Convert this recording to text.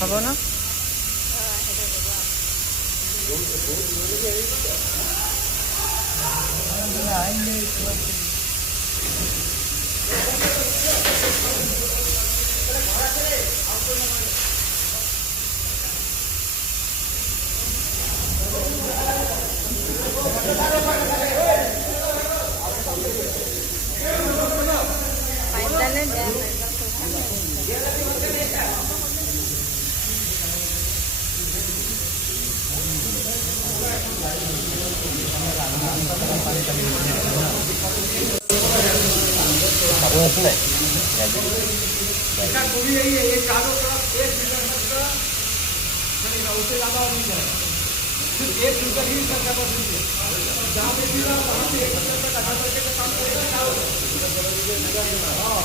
Apa no? उससे ज्यादा नहीं है, सिर्फ 1 लीटर ही इसका कैपेसिटी है। जहाँ पे भी वहाँ पे 1 लीटर का ढका करके का काम करेगा। हाँ,